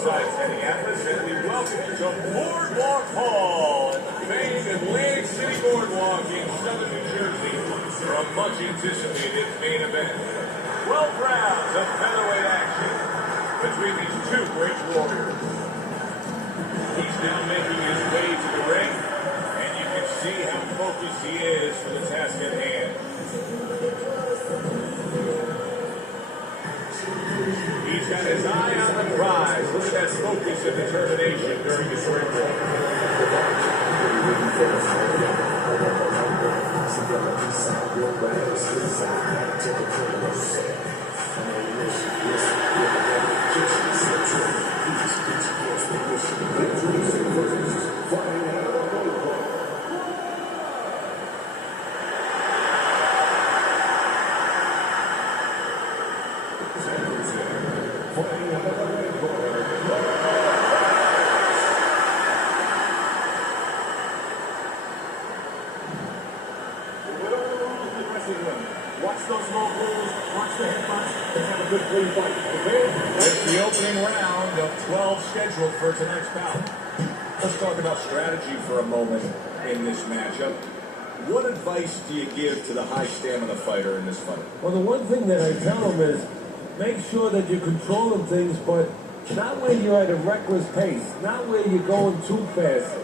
sides heading Atlas, and we welcome you to Boardwalk Hall at the famed Atlantic City Boardwalk in southern New Jersey for a much-anticipated main event. 12 rounds of featherweight action between these two great warriors. He's now making his way to the ring, and you can see how focused he is for the task at hand. He's got his eye on the prize. Look at that focus and determination during his ring walk. Watch those low rules, watch the headbutts, and have a good clean fight. Okay? It's the opening round of 12 scheduled for tonight's bout. Let's talk about strategy for a moment in this matchup. What advice do you give to the high stamina fighter in this fight? Well, the one thing that I tell them is make sure that you're controlling things, but not when you're at a reckless pace, not where you're going too fast.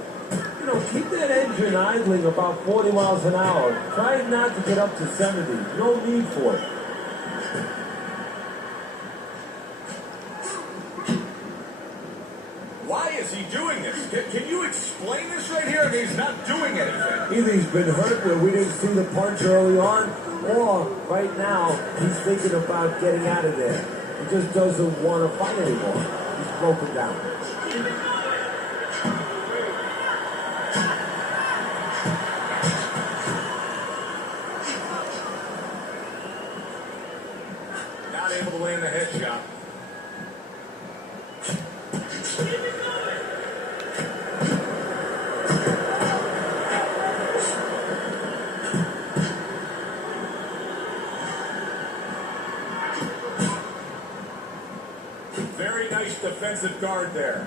You know, keep that engine idling about 40 miles an hour. Try not to get up to 70. No need for it. Why is he doing this? Can you explain this right here? I mean, he's not doing anything. Either he's been hurt where we didn't see the punch early on, or right now he's thinking about getting out of there. He just doesn't want to fight anymore. He's broken down. Not able to land the headshot. Very nice defensive guard there.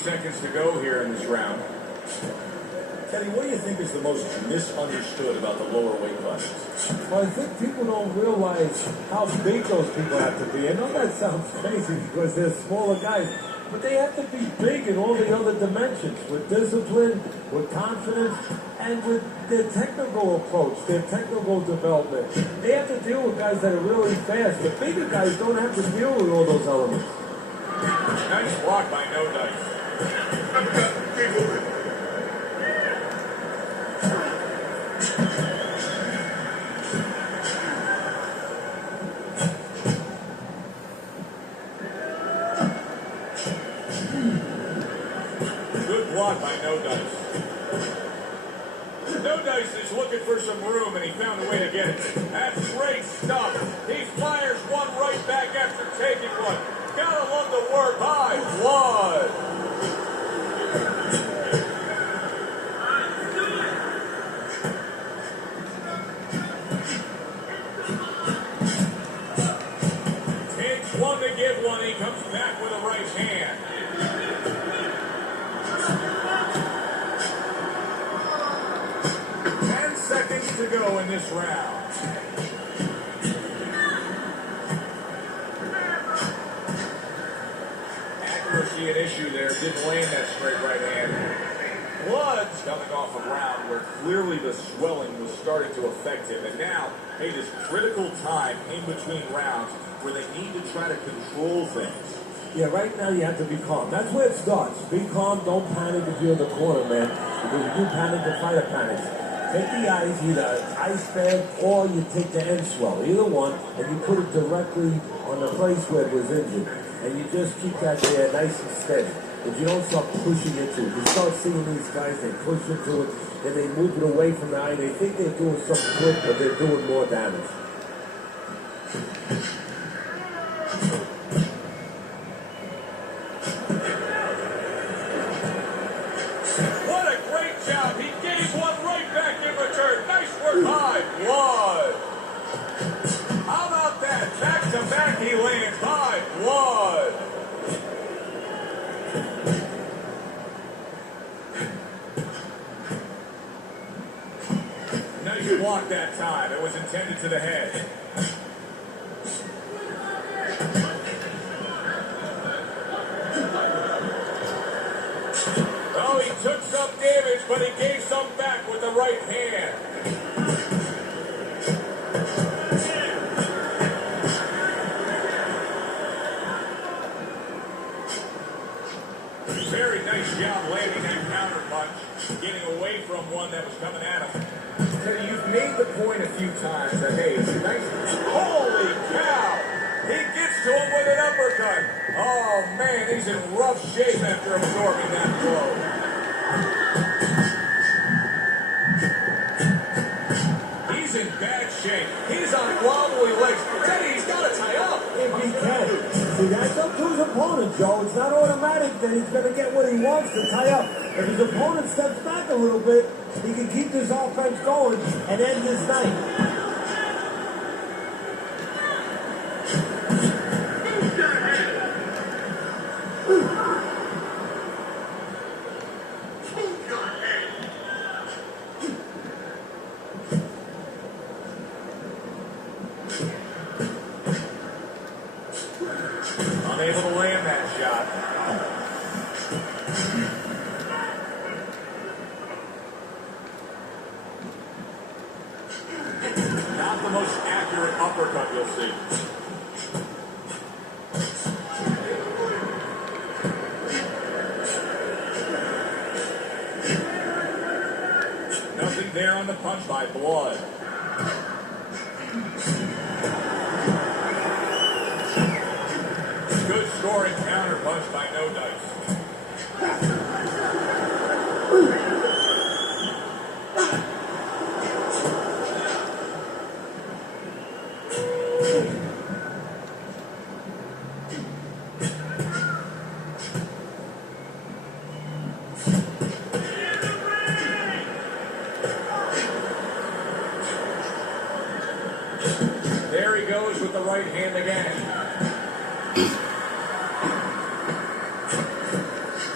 Seconds to go here in this round. Teddy, what do you think is the most misunderstood about the lower weight classes? Well, I think people don't realize how big those people have to be. I know that sounds crazy because they're smaller guys, but they have to be big in all the other dimensions, with discipline, with confidence, and with their technical approach, their technical development. They have to deal with guys that are really fast. The bigger guys don't have to deal with all those elements. Nice block by No Dice. Good block by No Dice. No Dice is looking for some room, and he found a way to get it. That's great stuff. He fires one right back after taking one. Gotta love the work by Blood. 1 to give one. He comes back with a right hand. Seconds to go in this round. Accuracy an issue there. Didn't land that straight right hand. Blood's coming off a round where clearly the swelling was starting to affect him. And now, hey, this critical time in between rounds where they need to try to control things. Yeah, right now you have to be calm. That's where it starts. Be calm. Don't panic if you're in the corner, man. Because if you panic, the fighter panics. Take the ice, either ice bag or you take the end swell, either one, and you put it directly on the place where it was injured. And you just keep that there nice and steady. If you don't start pushing into it, you start seeing these guys, they push into it, then they move it away from the eye. They think they're doing something good, but they're doing more damage. that time. It was intended to the head. Oh, he took some damage, but he gave some back with the right hand. Very nice job landing that counter punch, getting away from one that was coming at him. You've made the point a few times that, hey, it's a nice... Holy cow! He gets to him with an uppercut. Oh, man, he's in rough shape after absorbing that blow. He's in bad shape. He's on wobbly legs. Teddy, he's got to tie up. If he can. See, that's up to his opponent, Joe. It's not automatic that he's going to get what he wants to tie up. If his opponent steps back a little bit, he can keep this offense going and end this night. Unable to land that shot. Not the most accurate uppercut you'll see. Nothing there on the punch by Blood. Good scoring counter punch by No Dice. There he goes with the right hand again.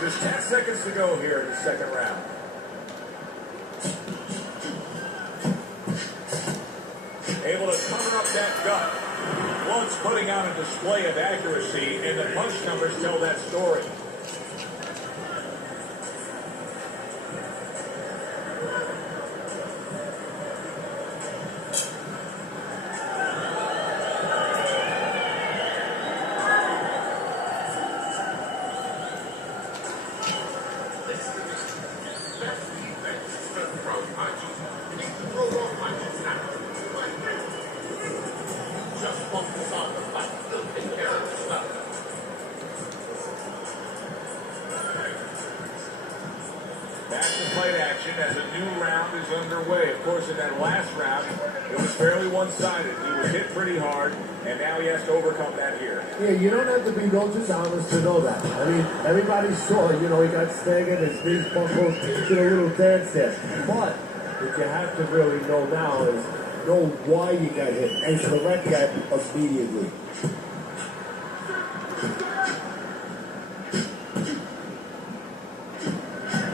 Just 10 seconds to go here in the second round. Able to cover up that gut. Blood's putting on a display of accuracy, and the punch numbers tell that story. Back to fight action as a new round is underway. Of course, in that last round, it was fairly one-sided. He was hit pretty hard, and now he has to overcome that here. Yeah, you don't have to be Nostradamus to know that. I mean, everybody saw, he got staggered, his knees buckled, did a little dance there. But what you have to really know now is know why you got hit and correct that immediately.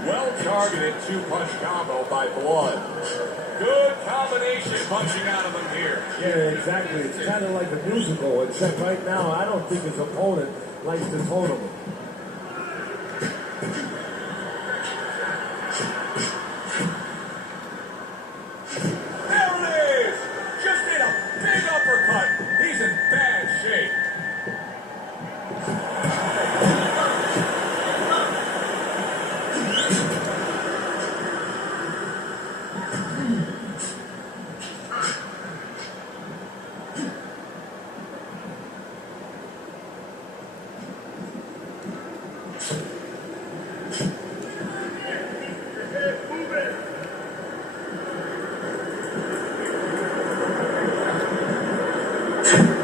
Well-targeted two-punch combo by Blood. Good combination punching out of him here. Yeah, exactly. It's kind of like a musical, except right now I don't think his opponent likes to tone him. There it is! Just did a big uppercut. He's in bad shape.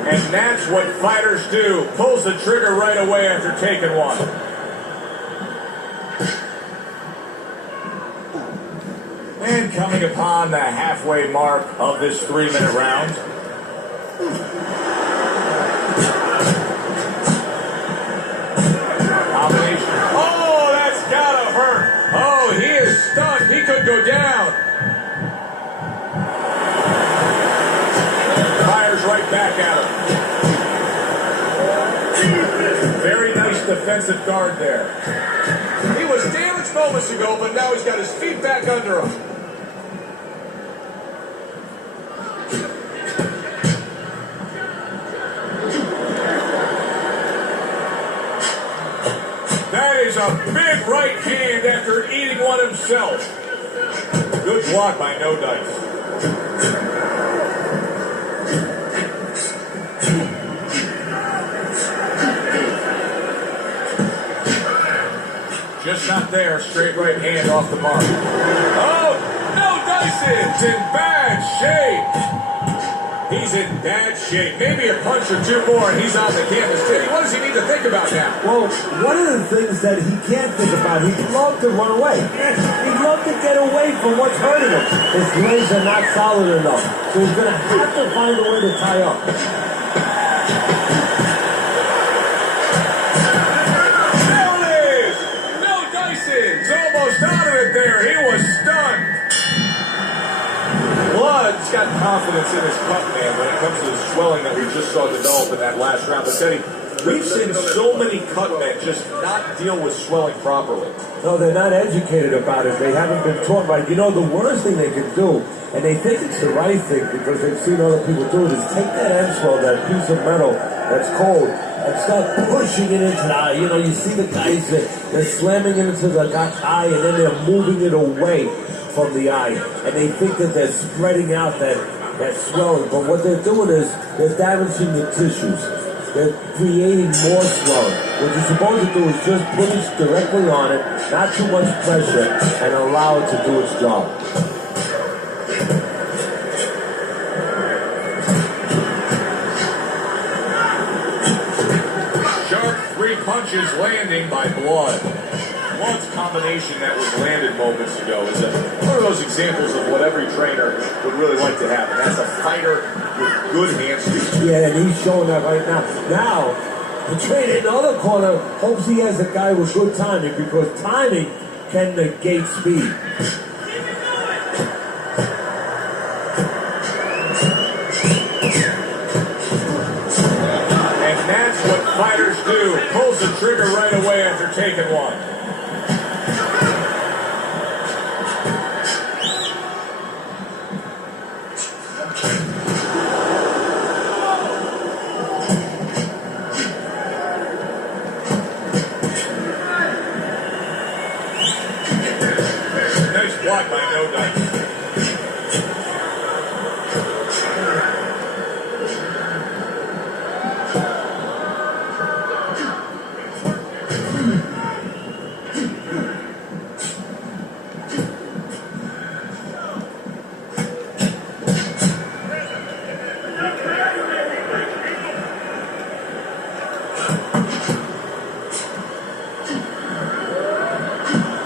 And that's what fighters do. Pulls the trigger right away after taking one. And coming upon the halfway mark of this 3-minute round. Combination. Oh, that's gotta hurt. Oh, he is stunned. He could go down. defensive guard there. He was damaged moments ago, but now he's got his feet back under him. That is a big right hand after eating one himself. Good block by No Dice. Just not there. Straight right hand off the mark. Oh, No Dyson's in bad shape. He's in bad shape. Maybe a punch or two more and he's on the canvas. Timmy, what does he need to think about now? Well, one of the things that he can't think about, he'd love to run away. He'd love to get away from what's hurting him. His legs are not solid enough. So he's going to have to find a way to tie up. There it is! No Dyson's almost out of it there. He was stunned. Blood's got confidence in his cut, man, when it comes to the swelling that we just saw develop in that last round. But Teddy, we've seen so many cut men just not deal with swelling properly. No, they're not educated about it. They haven't been taught right. You know, the worst thing they can do, and they think it's the right thing because they've seen other people do it, is take that end swell, that piece of metal that's cold, and start pushing it into the eye. You know, you see the guys that they're slamming it into the guy's eye, and then they're moving it away from the eye, and they think that they're spreading out that swelling, but what they're doing is they're damaging the tissues. They're creating more swelling. What you're supposed to do is just put it directly on it, not too much pressure, and allow it to do its job. Sharp 3 punches landing by Blood. Blood's combination that was landed moments ago is one of those examples of what every trainer would really like to have, and that's a fighter with good hand speed. Yeah, and he's showing that right now. Now, the trainer in the other corner hopes he has a guy with good timing, because timing can negate speed. And that's what fighters do. Pulls the trigger right away after taking one. Blocked by No Dice.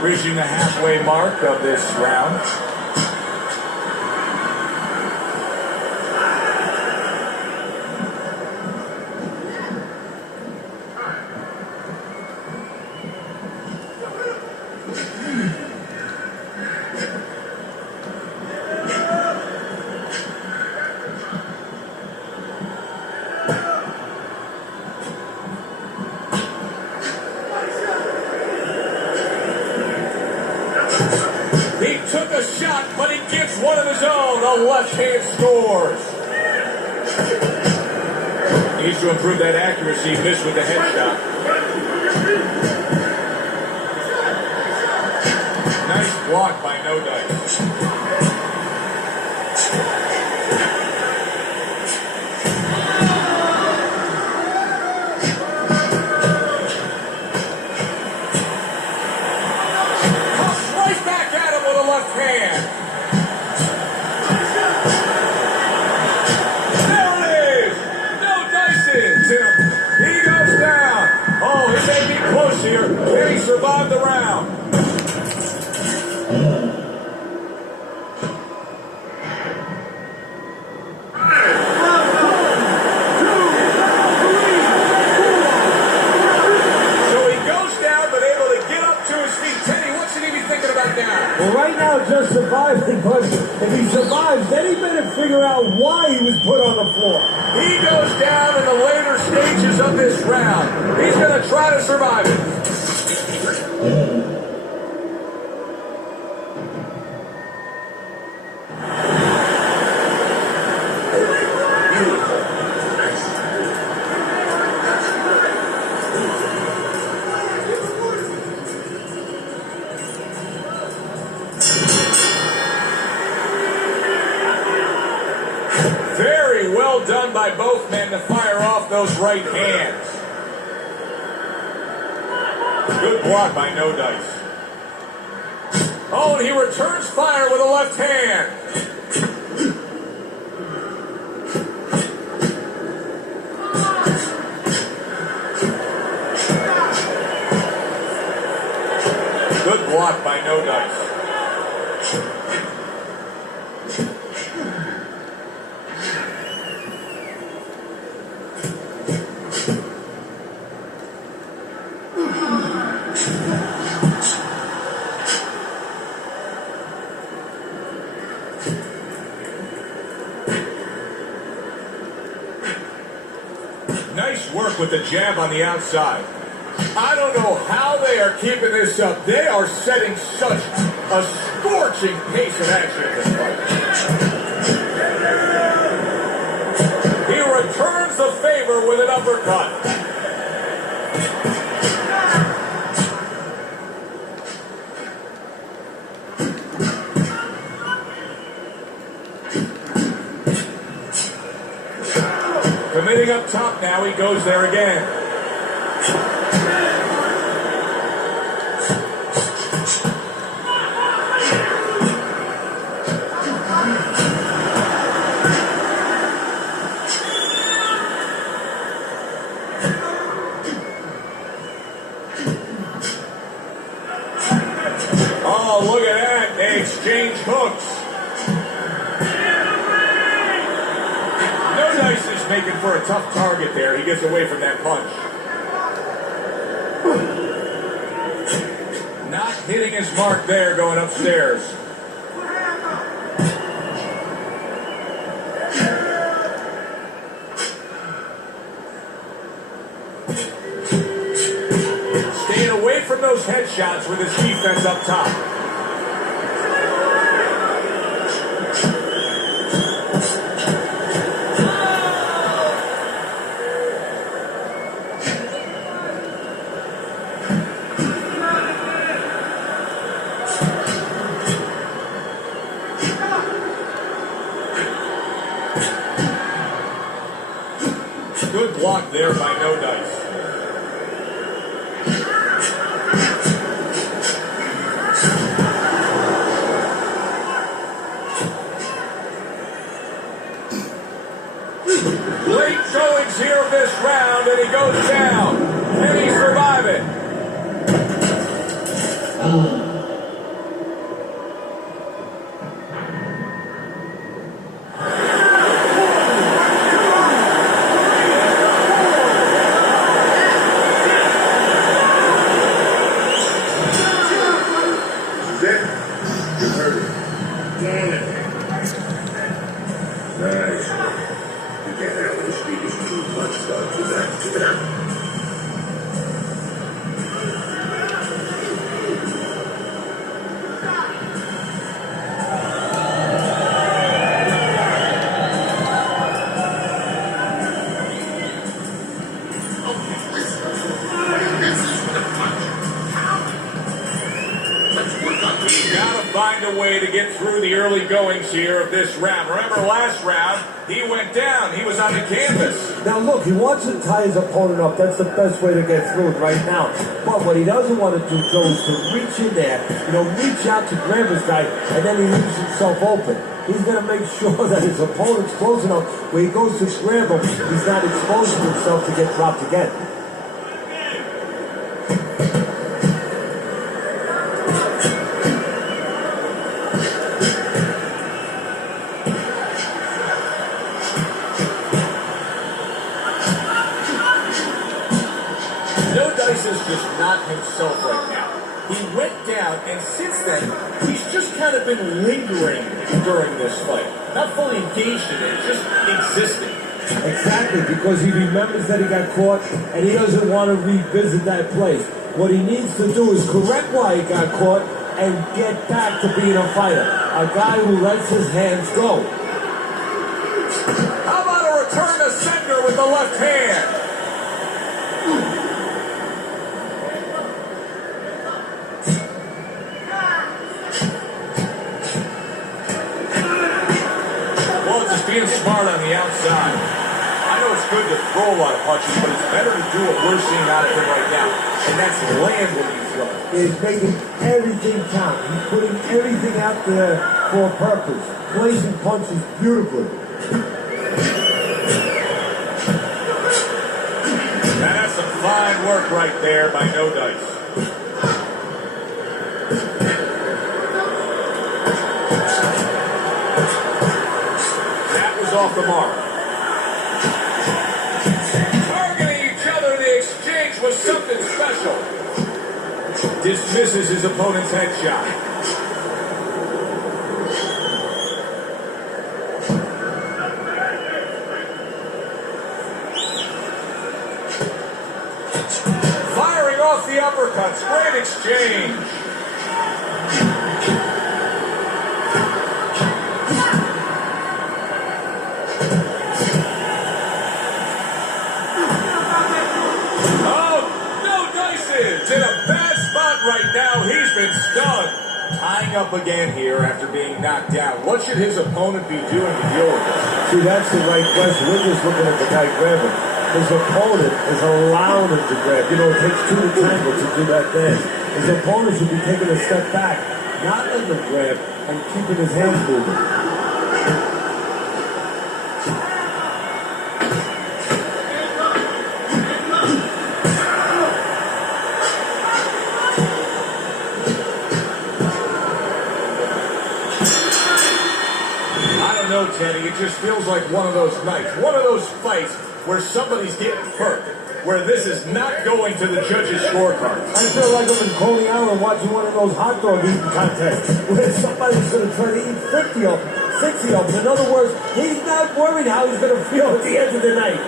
Reaching the halfway mark of this round. He took a shot, but he gets one of his own. The left hand scores. Needs to improve that accuracy. Missed with the headshot. Nice block by No Dice. Here, and he survived the round. So he goes down, but able to get up to his feet. Teddy, what should he be thinking about now? Well, right now, just surviving, but if he survives, then he better figure out why he was put on the floor. He goes down in the later stages of this round. He's going to try to survive it. both men to fire off those right hands. Good block by No Dice. Oh, and he returns fire with a left hand. Good block by No Dice. Nice work with the jab on the outside. I don't know how they are keeping this up. They are setting such a scorching pace of action in this fight. He returns the favor with an uppercut. Committing up top now, he goes there again. Oh, look at that. They exchange hooks. No Dice is making for a tough target there. He gets away from that punch. Not hitting his mark there going upstairs. Staying away from those headshots with his defense up top. Good block there by No Dice. Late showings here of this round, and he goes down. Can he survive it? Find a way to get through the early goings here of this round. Remember last round, he went down. He was on the canvas. Now look, he wants to tie his opponent up. That's the best way to get through it right now. But what he doesn't want to do, Joe, is to reach in there, reach out to grab his guy, and then he leaves himself open. He's going to make sure that his opponent's close enough where he goes to grab him, he's not exposing himself to get dropped again. Is just not himself right now. He went down, and since then, he's just kind of been lingering during this fight. Not fully engaged in it, just existing. Exactly, because he remembers that he got caught, and he doesn't want to revisit that place. What he needs to do is correct why he got caught and get back to being a fighter. A guy who lets his hands go. How about a return to sender with the left hand? Being smart on the outside. I good to throw a lot of punches, but it's better to do what we're seeing out of him right now, and that's land when you throw. He's making everything count. He's putting everything out there for a purpose. Placing punches beautifully. Now that's some fine work right there by No Dice. That was off the mark. Targeting each other in the exchange was something special. Dismisses his opponent's headshot. Firing off the uppercuts. Great exchange. In a bad spot right now. He's been stunned. Tying up again here after being knocked down. What should his opponent be doing to deal with this? See, that's the right question. We're just looking at the guy grabbing. His opponent is allowing him to grab. You know, it takes two to tango to do that dance. His opponent should be taking a step back, not letting him grab, and keeping his hands moving. No, Teddy, it just feels like one of those nights, one of those fights where somebody's getting hurt, where this is not going to the judges' scorecards. I feel like I'm in Coney Island watching one of those hot dog eating contests where somebody's going to try to eat 50 of them, 60 of them. In other words, he's not worried how he's going to feel at the end of the night.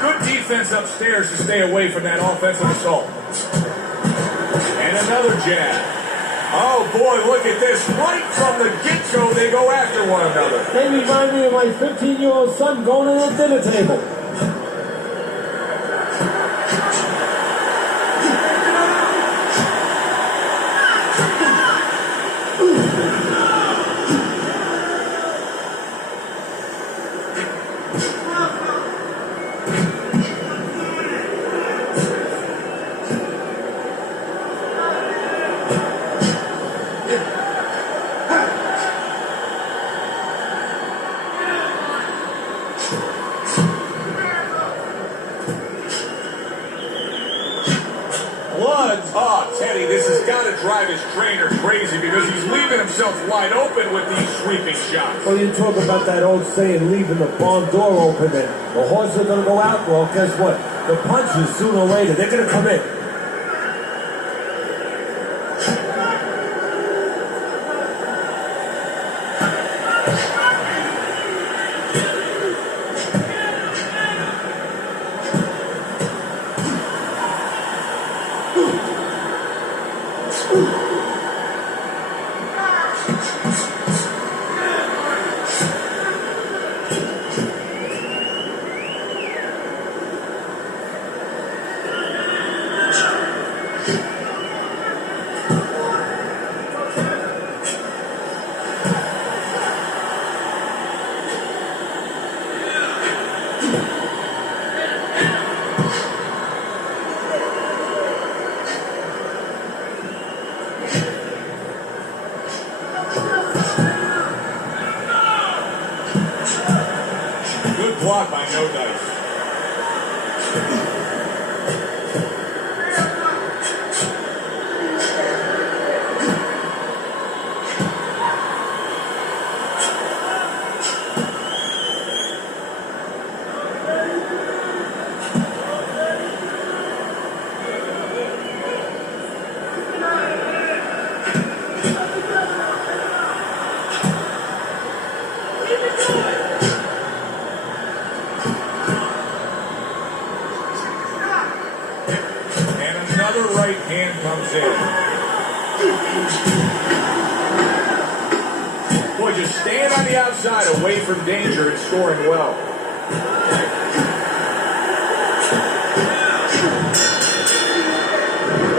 Good defense upstairs to stay away from that offensive assault. And another jab. Oh, boy, look at this. Right from the get-go, they go after one another. They remind me of my 15-year-old son going to the dinner table. Teddy, this has got to drive his trainer crazy because he's leaving himself wide open with these sweeping shots. Well, you talk about that old saying, leaving the barn door open, and the horses are going to go out. Well, guess what? The punches, sooner or later, they're going to come in. Block by No Dice. Right hand comes in. Boy, just stand on the outside away from danger and scoring well.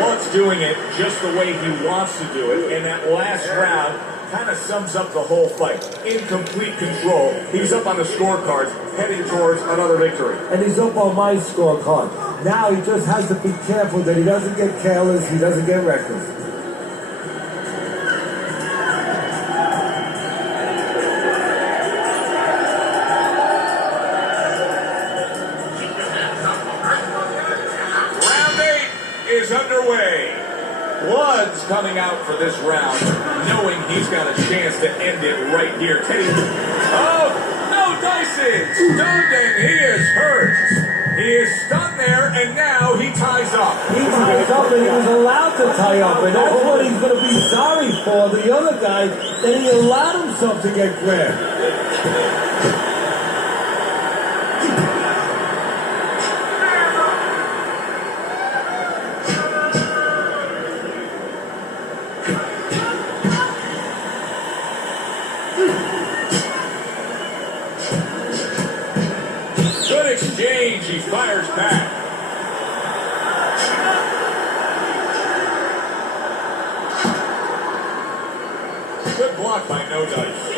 What's doing it just the way he wants to do it. In that last round, kind of sums up the whole fight. In complete control. He's up on the scorecards, heading towards another victory. And he's up on my scorecard. Now he just has to be careful that he doesn't get careless, he doesn't get reckless. Round 8 is underway. Blood's coming out for this round, knowing he's got a chance to end it right here. Teddy, oh, no dices! Stunned and he is hurt. He is stunned there, and now he ties up. He ties up and he was allowed to tie up, and that's what he's going to be sorry for. The other guy, that he allowed himself to get grabbed. Good exchange. He fires back. Good block by No Dice.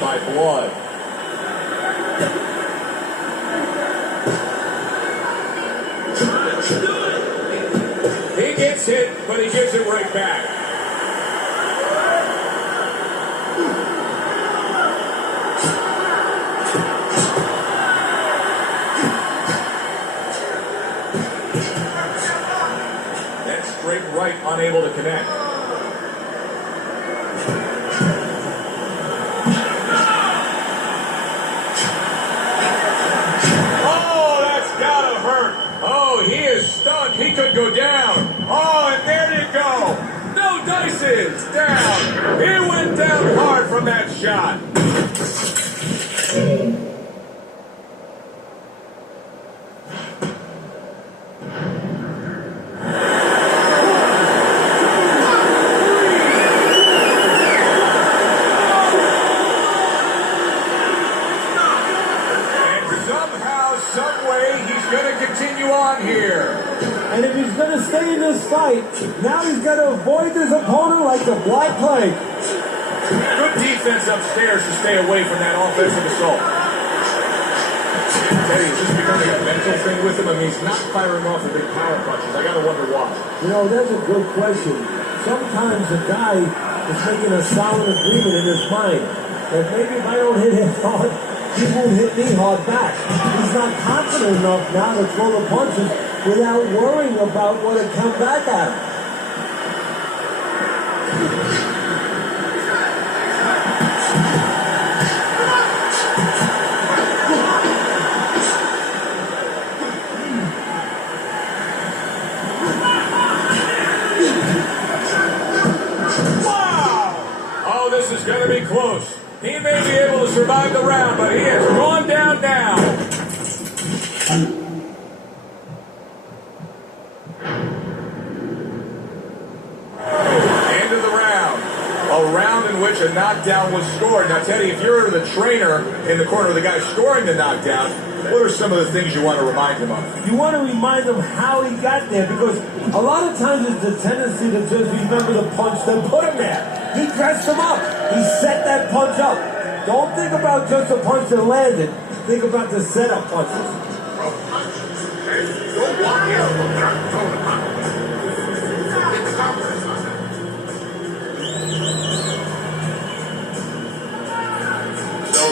By Blood. He gets hit, but he gives it right back. That straight right, unable to connect. He could go down. Oh, and there you go. No dices. Down. He went down hard from that shot. And somehow, someway, he's going to continue on here. And if he's going to stay in this fight, now he's got to avoid his opponent like the Black Plague. Good defense upstairs to stay away from that offensive assault. Teddy, is this becoming a mental thing with him? I mean, he's not firing off the big power punches. I got to wonder why. You know, that's a good question. Sometimes the guy is making a solid agreement in his mind that maybe if I don't hit him hard, he won't hit me hard back. He's not confident enough now to throw the punches without worrying about what will come back at him. Wow! Oh, this is going to be close. He may be able to survive the round, but he has gone down now. In which a knockdown was scored. Now, Teddy, if you're the trainer in the corner of the guy scoring the knockdown, what are some of the things you want to remind him of? You want to remind him how he got there, because a lot of times it's the tendency to just remember the punch that put him there. He dressed him up. He set that punch up. Don't think about just the punch that landed. Think about the setup punches.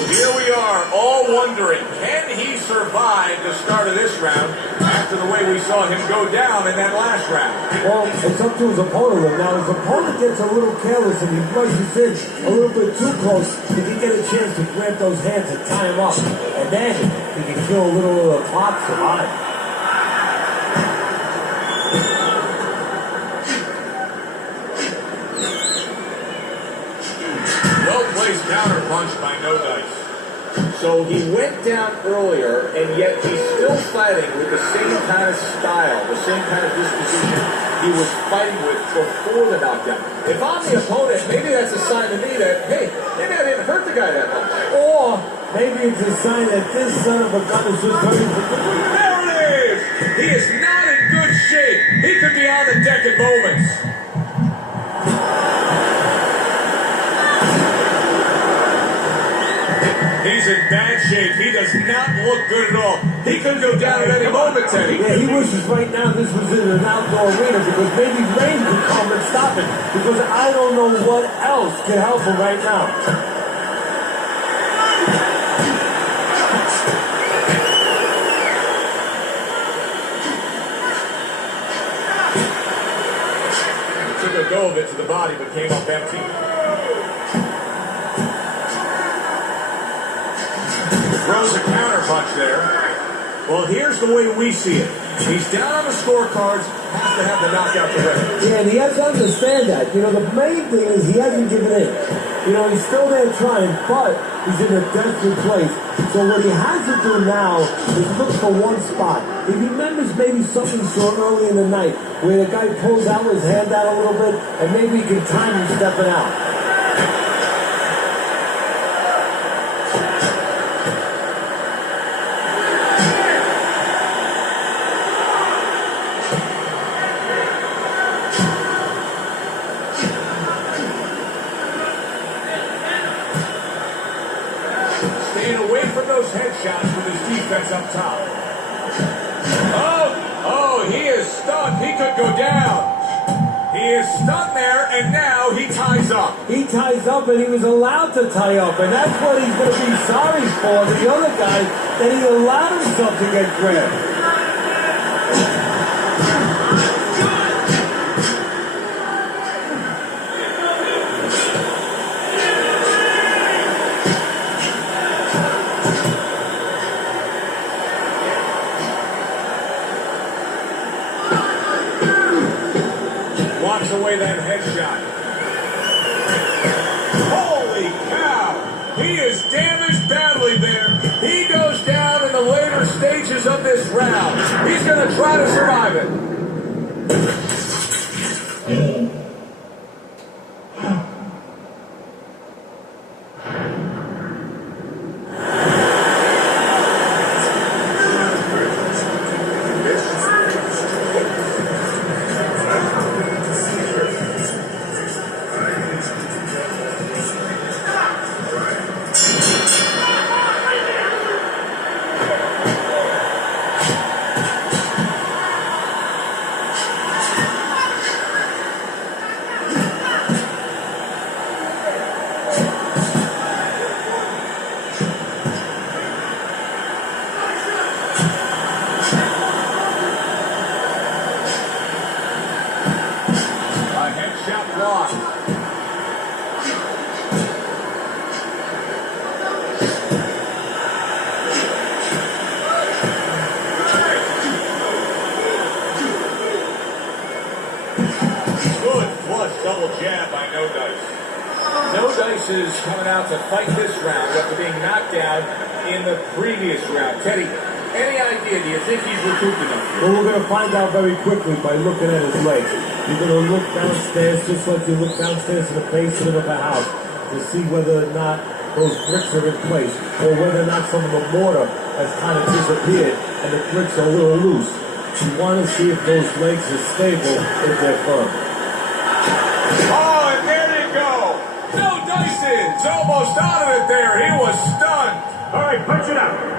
Here we are, all wondering, can he survive the start of this round after the way we saw him go down in that last round? Well, it's up to his opponent. Now, his opponent gets a little careless and he rushes in a little bit too close. He can get a chance to grab those hands and tie him up. And then he can kill a little of the clock survive. Well-placed counter punch by No Dice. So So he went down earlier, and yet he's still fighting with the same kind of style, the same kind of disposition he was fighting with before the knockdown. If I'm the opponent, maybe that's a sign to me that, hey, maybe I didn't hurt the guy that much. Or maybe it's a sign that this son of a gun is just hurting for good. There it is! He is not in good shape. He could be on the deck in moments. He's in bad shape. He does not look good at all. He could go down at any moment, Teddy. Yeah, he wishes right now this was in an outdoor arena because maybe rain could come and stop it. Because I don't know what else can help him right now. Took a go of it to the body, but came up empty. Throws a counter punch there. Well, here's the way we see it. He's down on the scorecards, has to have the knockout to win. Yeah, and he has to understand that. You know, the main thing is he hasn't given in. You know, he's still there trying, but he's in a desperate place. So what he has to do now is look for one spot. He remembers maybe something he saw early in the night where the guy pulls out his hand out a little bit, and maybe he can time him stepping out. Staying away from those headshots with his defense up top. Oh, he is stunned. He could go down. He is stunned there, and now he ties up. He ties up, and he was allowed to tie up, and that's what he's going to be sorry for, the other guy, that he allowed himself to get grabbed. Walks away that headshot. Holy cow! He is damaged badly there. He goes down in the later stages of this round. He's going to try to survive it. Double jab by No Dice. No Dice is coming out to fight this round after being knocked down in the previous round. Teddy, any idea? Do you think he's recouped enough? Well, we're going to find out very quickly by looking at his legs. You're going to look downstairs just like you look downstairs in the basement of a house to see whether or not those bricks are in place or whether or not some of the mortar has kind of disappeared and the bricks are a little loose. You want to see if those legs are stable, if they're firm. Oh, and there you go. No Dice is almost out of it there. He was stunned. All right, punch it out.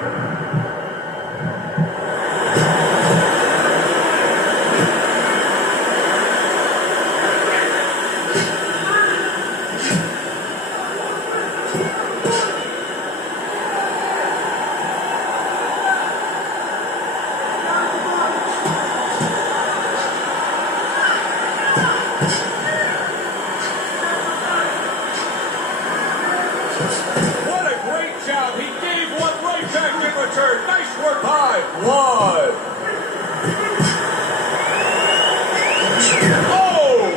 Nice work by Blood. Oh!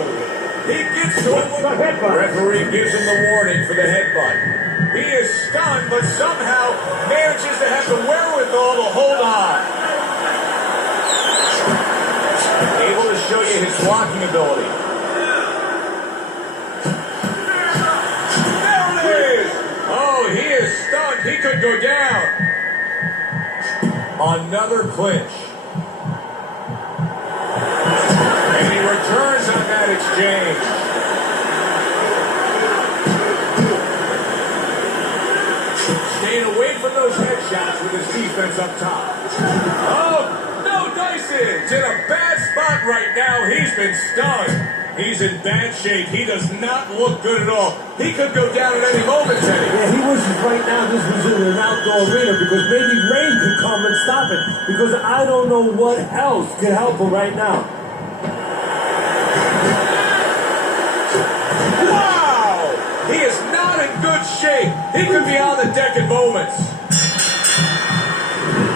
He gets to him with a headbutt. Referee gives him the warning for the headbutt. He is stunned, but somehow manages to have the wherewithal to hold on. Able to show you his blocking ability. There it is! Oh, he is stunned. He could go down. Another clinch. And he returns on that exchange. Staying away from those headshots with his defense up top. Oh, no Dyson's in a bad spot right now. He's been stunned. He's in bad shape. He does not look good at all. He could go down at any moment, Teddy. Yeah, he wishes right now this was in an outdoor arena because maybe rain could come and stop it. Because I don't know what else could help him right now. Wow! He is not in good shape. He could be on the deck in moments.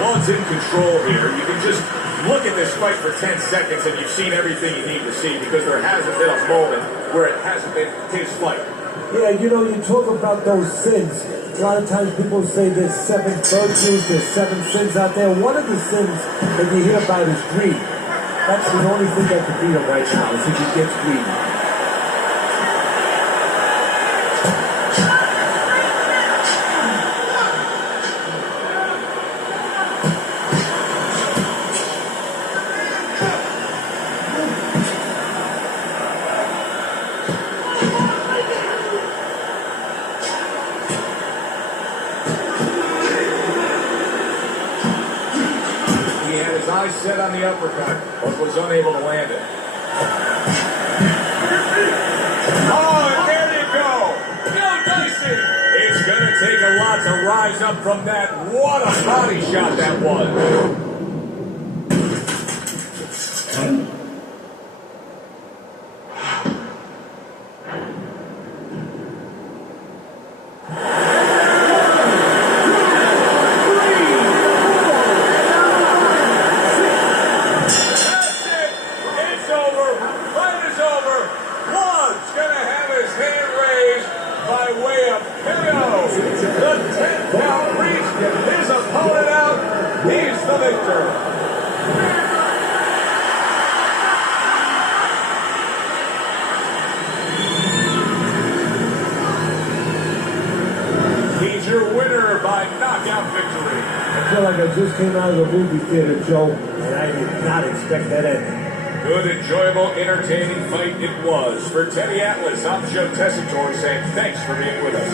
One's in control here. You can just look at this fight for 10 seconds and you've seen everything you need to see because there hasn't been a moment where it hasn't been his fight. Yeah, you know, you talk about those sins. A lot of times people say there's 7 virtues, there's 7 sins out there. One of the sins that you hear about is greed. That's the only thing that can beat him right now, is if he gets greedy. Eyes set on the uppercut, but was unable to land it. Oh, and there you go. No Dyson. It's going to take a lot to rise up from that. What a body shot that was. I just came out of the movie theater, Joe, and I did not expect that ending. Good, enjoyable, entertaining fight it was. For Teddy Atlas, I'm Joe Tessitore saying thanks for being with us.